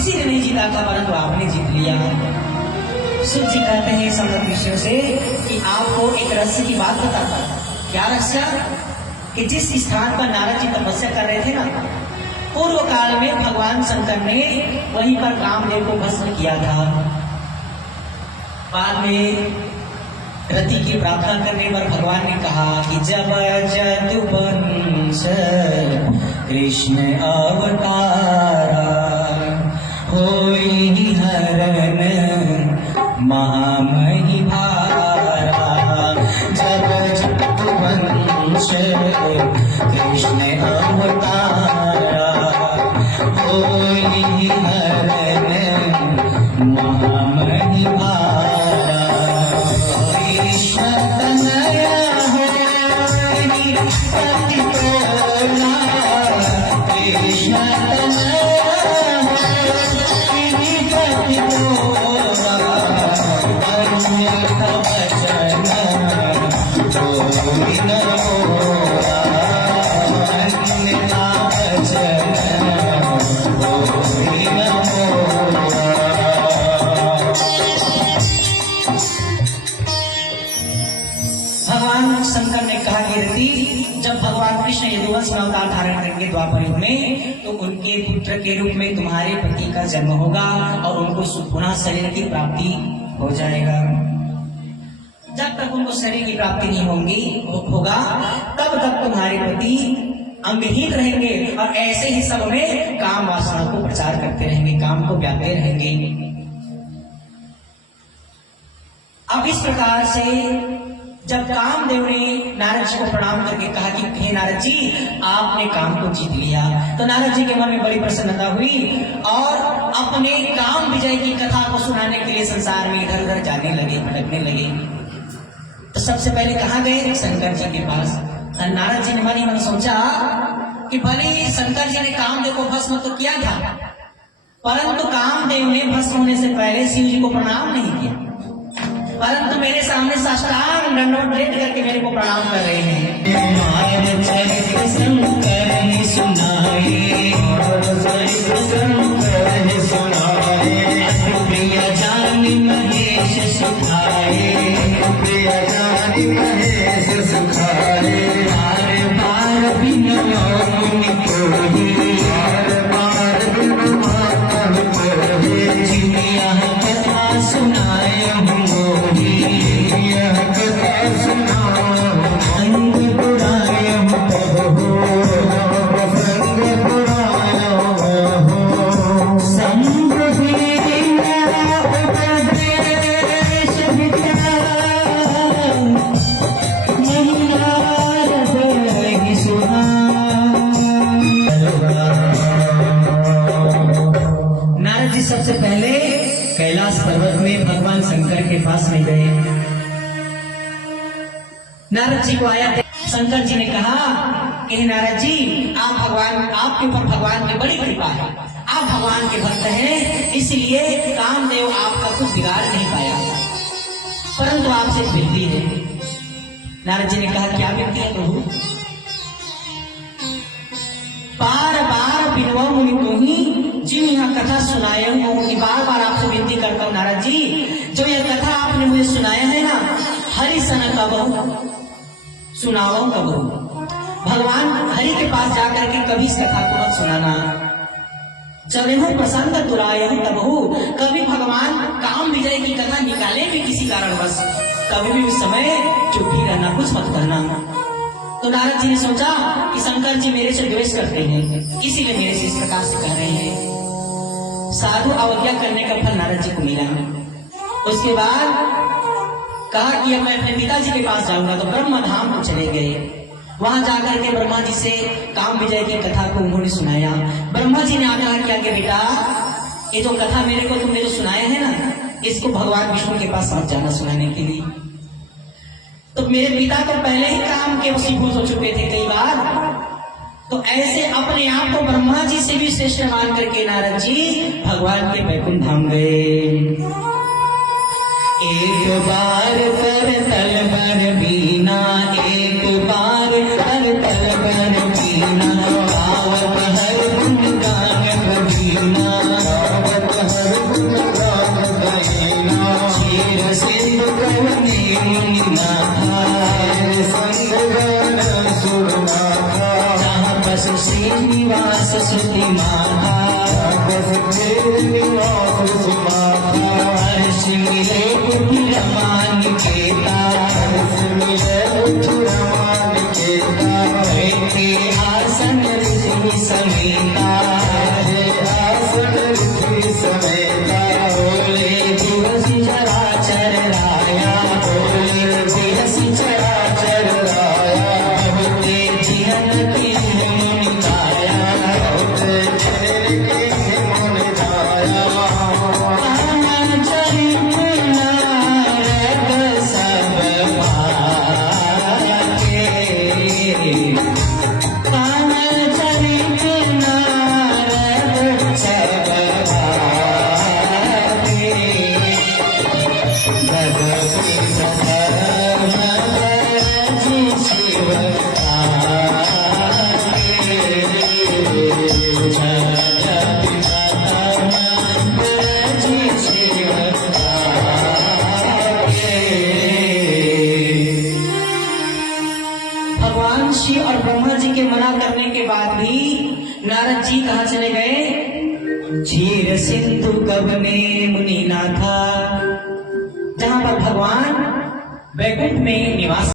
किसी ने नहीं जीता था, परंतु आपने जीत लिया। शिव जी कहते हैं समृद्ध ऋषियों से कि आपको एक रहस्य की बात बताता। क्या रहस्य? कि जिस स्थान पर नारद जी तपस्या कर रहे थे ना, पूर्व काल में भगवान शंकर ने वहीं पर कामदेव को भस्म किया था। बाद में रति की प्रार्थना करने पर भगवान ने कहा कि जब जदुवंश कृष्ण अवतारा होई हरण महामहि भारा। जब जदुवंश कृष्ण अवतारा होई हरण महामहि भारा। कृष्ण तनया हरि पति तोला, कृष्ण तनया हरि पति तोला। अन्यथा वचन कोई न होगा, अन्यथा वचन कोई न होगा। भगवान शंकर ने कहा कि रति, जब भगवान कृष्ण यदुवंश में अवतार धारण करेंगे द्वापर युग में, तो उनके पुत्र के रूप में तुम्हारे पति का जन्म होगा और उनको पुनः शरीर की प्राप्ति हो जाएगा। जब तक उनको शरीर की प्राप्ति नहीं होगा, तब तक तुम्हारे पति अंगहीन रहेंगे और ऐसे ही सब में काम वासना को प्रचार करते रहेंगे, काम को व्यापते रहेंगे। अब इस प्रकार से जब कामदेव ने नारद जी को प्रणाम करके कहा कि हे नारद जी, आपने काम को जीत लिया, तो नारद जी के मन में बड़ी प्रसन्नता हुई और अपने काम विजय की कथा को सुनाने के लिए संसार में इधर उधर जाने लगे, भटकने लगे। तो सबसे पहले कहाँ गए? शंकर जी के पास। नारद जी ने मन ही मन सोचा कि भले शंकर जी ने कामदेव को भस्म तो किया था, परंतु कामदेव ने भस्म होने से पहले शिव जी को प्रणाम नहीं किया, परंतु मेरे सामने साष्टांग दंडवत लेट करके मेरे को प्रणाम कर रहे हैं। प्रिया जानी महेश सुखाए, प्रिया जानी महेश सुखाए। बार बार बिन मुनि कोहि, बार बार बिन मातन कोहि। जिनिया कथा सुनाए मोहि, यह कथा सुनाए संग बुराए प्रभु, संग बुराए संग सबसे पहले कैलाश पर्वत में भगवान शंकर के पास में गए। नारद जी को आया, शंकर जी ने कहा कि नारद जी, आपके ऊपर भगवान की बड़ी कृपा है, आप भगवान के भक्त हैं, इसलिए कामदेव आपका कुछ बिगाड़ नहीं पाया, परंतु आपसे विनती है। नारद जी ने कहा क्या विनती है प्रभु? बार बार बिनवा मुनि तुम्ही जिन यह कथा सुनाए हो, कि बार बार आपसे विनती करता हूँ नारद जी, जो यह कथा आपने मुझे सुनाया है ना, हरि सन कब सुनाओ कब। भगवान हरि के पास जाकर के कभी इस कथा को मत सुनाना। जब प्रसंग तुराए तब हो, कभी भगवान काम विजय की कथा निकाले भी किसी कारणवश, कभी भी उस समय चुप ही रहना, कुछ मत करना। तो नारद जी ने सोचा कि शंकर जी मेरे से द्वेष करते हैं, इसीलिए मेरे से इस प्रकार से कह रहे हैं। साधु अवज्ञा करने का फल नारद जी को मिला। उसके बाद कहा कि अब मैं अपने पिताजी के पास जाऊंगा, तो ब्रह्म धाम को चले गए। वहां जाकर के ब्रह्मा जी से काम विजय की कथा को उन्होंने सुनाया। ब्रह्मा जी ने आग्रह किया कि बेटा, ये जो कथा मेरे को तुमने जो सुनाया है ना, इसको भगवान विष्णु के पास मत जाना सुनाने के लिए। तो मेरे पिता तो पहले ही काम के वशीभूत हो चुके थे कई बार, तो ऐसे अपने आप को ब्रह्मा जी से भी श्रेष्ठ मान करके नारद जी भगवान के वैकुंठ धाम गए। एक बार कर तल बर बीना, एक बार कर तल बर बीना, गावत हर गुण गान बीना, गावत मुनिनाथा संग गण सुरनाथा जहाँ बस श्रीनिवास सुति माता हर्ष मिले रमान केता बैठे आसन ऋषि समेता बोले दिवस चराचर राया बोले दिवस चराचर राया होते जियन की मुनि काया चरित नारद सब भागे चरित नारद सब भागे भगवती धर्म जी शिव भगवान शिव और ब्रह्मा जी के मना करने के बाद भी नारद जी कहाँ चले गए? क्षीर सिंधु गगने मुनिनाथा, जहाँ पर भगवान वैकुंठ में निवास